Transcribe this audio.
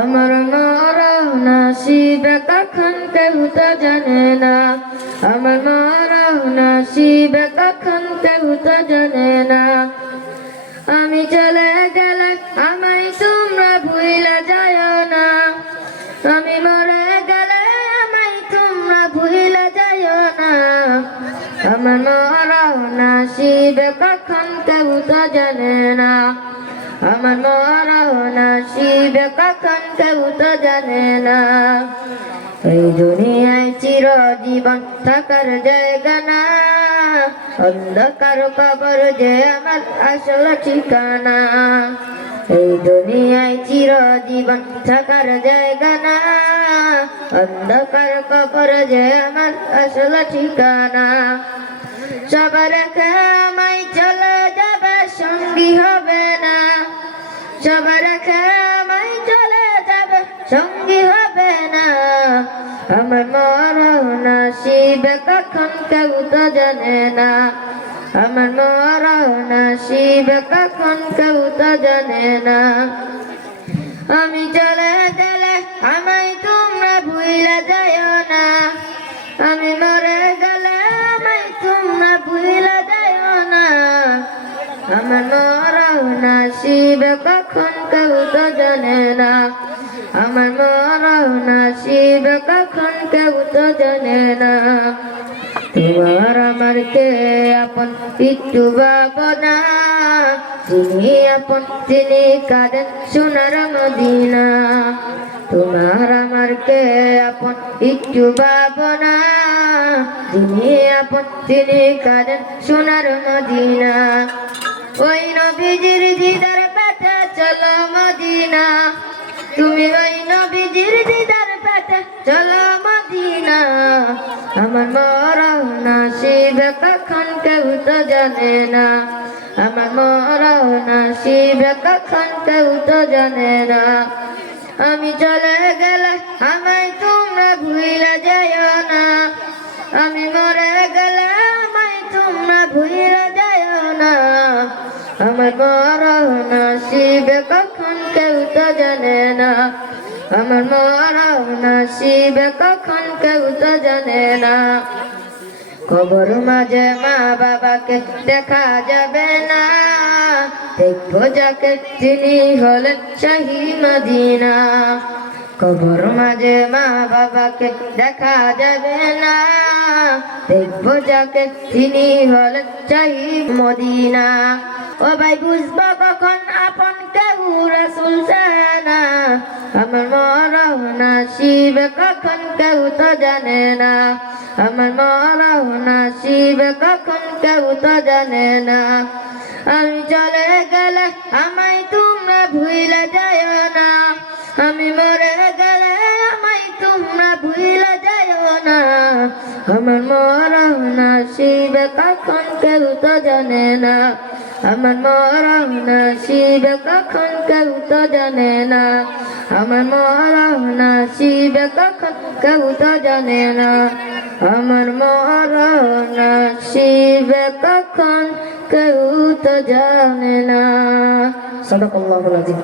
আমার মরণ নসিবে কখন কেউ তো জানে না। আমার মরণ নসিবে কখন কেউ তো জানে না। আমি চলে গেলে আমায় তোমরা ভুলে যায় না। আমি মরে গেলে আমায় তোমরা ভুলে যায় না। আমার মরণ নসিবে কখন কেউ তো জানে না। আমার মরণ শিবে কখন কেউ তো জানে না। এই দুনিয়ায় চিরজীবন থাকার জায়গা না। অন্ধকার কবর যে আমার আসল ঠিকানা। এই দুনিয়ায় চিরজীবন থাকার জায়গা না। অন্ধকার কবর যে আমার আসল ঠিকানা। সবার রেখে চলে যাবে সঙ্গী না সবার আমায় চলে যাবে, সঙ্গী হবে না। আমার মরণ শিবে কখন কেউ জানে না। আমার মরণ শিবে কখন কেউ তো জানে না। আমি চলে গেলে আমায় তোমরা ভুলে যায় না। আমি মরে গেলে আমায় তোমরা ভুলে যায় না। আমার মরণ শিবে কখন কেউ তো জানে না আমার মরণ শিবে কখন কেউ তো জানে না তোমার আমার কে আপন একটু ভাবনা। যিনি আপন তিনি কাঁদেন সোনার মদিনা। তোমার আমার কে আপন একটু ভাবনা। যিনি আপন তিনি কাঁদেন সোনার মদিনা। ওই নবীজির দিদার পাঠা চলো মদিনা। তুমি ওই নবীজির দিদার পাঠা চলো মদিনা। আমার মরণ শিবে কখন কেউ তো জানে না। আমার মরণ শিবে কখন কেউ তো জানে না। আমি চলে গেলে আমায় তোমরা ভুলে যাইও না। আমি মরে আমার মরণ কখন কেউ তো জানে না। আমার মরণ শিবে কখন কেউ তো জানে না। কবর মাঝে মা বাবাকে দেখা যাবে না। দেখব যাকে তিনি হলেন শাহী মদিনা। কবর মাঝে মা বাবাকে দেখা যাবে না। দেখব যাকে তিনি হলেন শাহী মদিনা। ও ভাই বুঝব কখন আপন কেউ রসুল না। আমার মরণ শিবে কখন কেউ তো জানে না। আমার মরণ শিবে কখন কেউ তো জানে না। আমি চলে গেলে আমায় তোমরা ভুলে যায় না। আমি মরে গেলে আমায় তোমরা ভুলে যায় না। আমার মরণ শিবে কখন কেউ তো জানে না। আমার মরম শিবে কখন কেউ তো জানে না। আমার মরম শিবে কখন কেউ তো জানে না। আমার মরম শিবে কখন কেউ তো জানে না। সদক আল্লাহুল আজিম